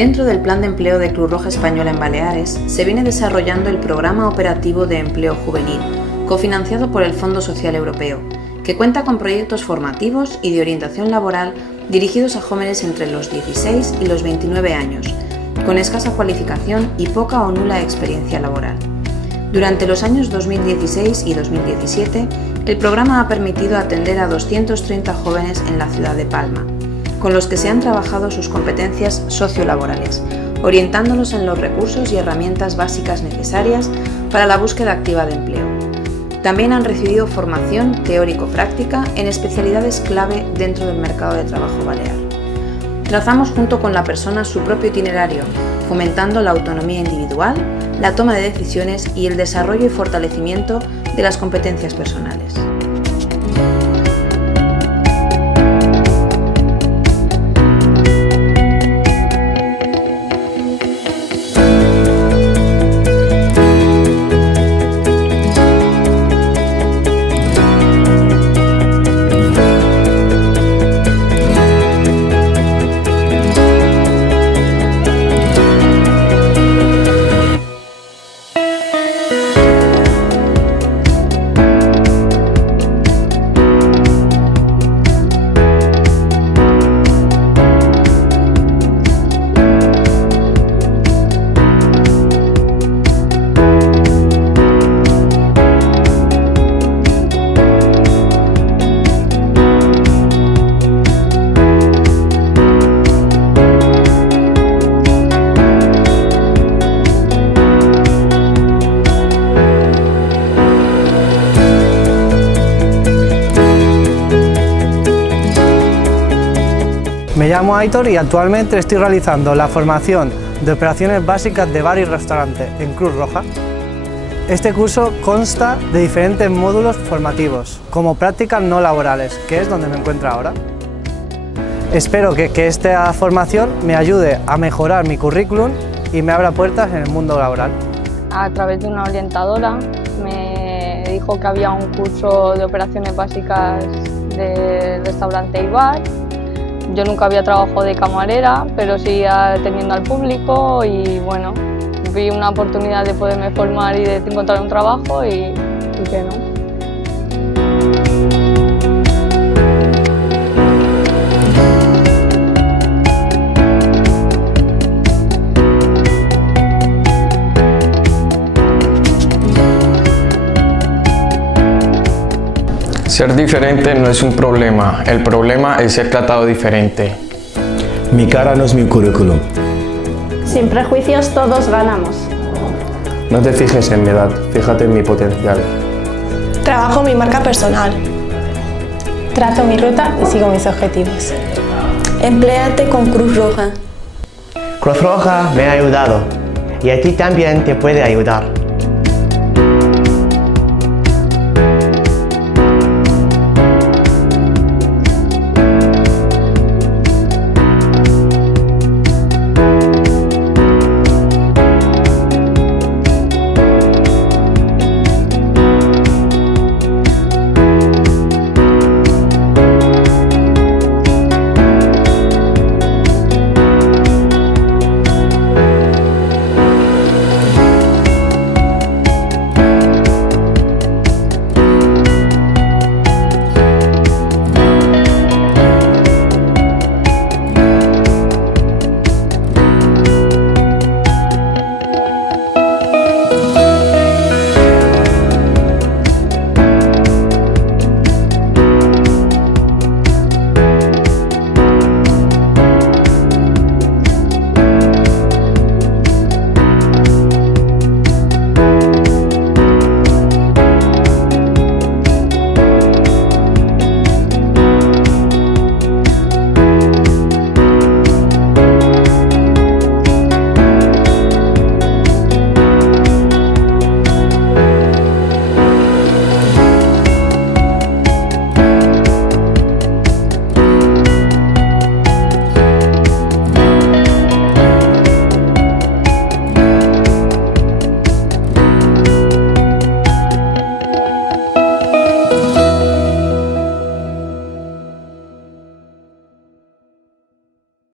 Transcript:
Dentro del Plan de Empleo de Cruz Roja Española en Baleares, se viene desarrollando el Programa Operativo de Empleo Juvenil, cofinanciado por el Fondo Social Europeo, que cuenta con proyectos formativos y de orientación laboral dirigidos a jóvenes entre los 16 y los 29 años, con escasa cualificación y poca o nula experiencia laboral. Durante los años 2016 y 2017, el programa ha permitido atender a 230 jóvenes en la ciudad de Palma, con los que se han trabajado sus competencias sociolaborales, orientándolos en los recursos y herramientas básicas necesarias para la búsqueda activa de empleo. También han recibido formación teórico-práctica en especialidades clave dentro del mercado de trabajo balear. Trazamos junto con la persona su propio itinerario, fomentando la autonomía individual, la toma de decisiones y el desarrollo y fortalecimiento de las competencias personales. Me llamo Aitor y actualmente estoy realizando la formación de operaciones básicas de bar y restaurante en Cruz Roja. Este curso consta de diferentes módulos formativos, como prácticas no laborales, que es donde me encuentro ahora. Espero que esta formación me ayude a mejorar mi currículum y me abra puertas en el mundo laboral. A través de una orientadora me dijo que había un curso de operaciones básicas de restaurante y bar. Yo nunca había trabajado de camarera, pero sí atendiendo al público y bueno, vi una oportunidad de poderme formar y de encontrar un trabajo y que no. Ser diferente no es un problema, el problema es ser tratado diferente. Mi cara no es mi currículum. Sin prejuicios todos ganamos. No te fijes en mi edad, fíjate en mi potencial. Trabajo mi marca personal. Trazo mi ruta y sigo mis objetivos. Empléate con Cruz Roja. Cruz Roja me ha ayudado y a ti también te puede ayudar.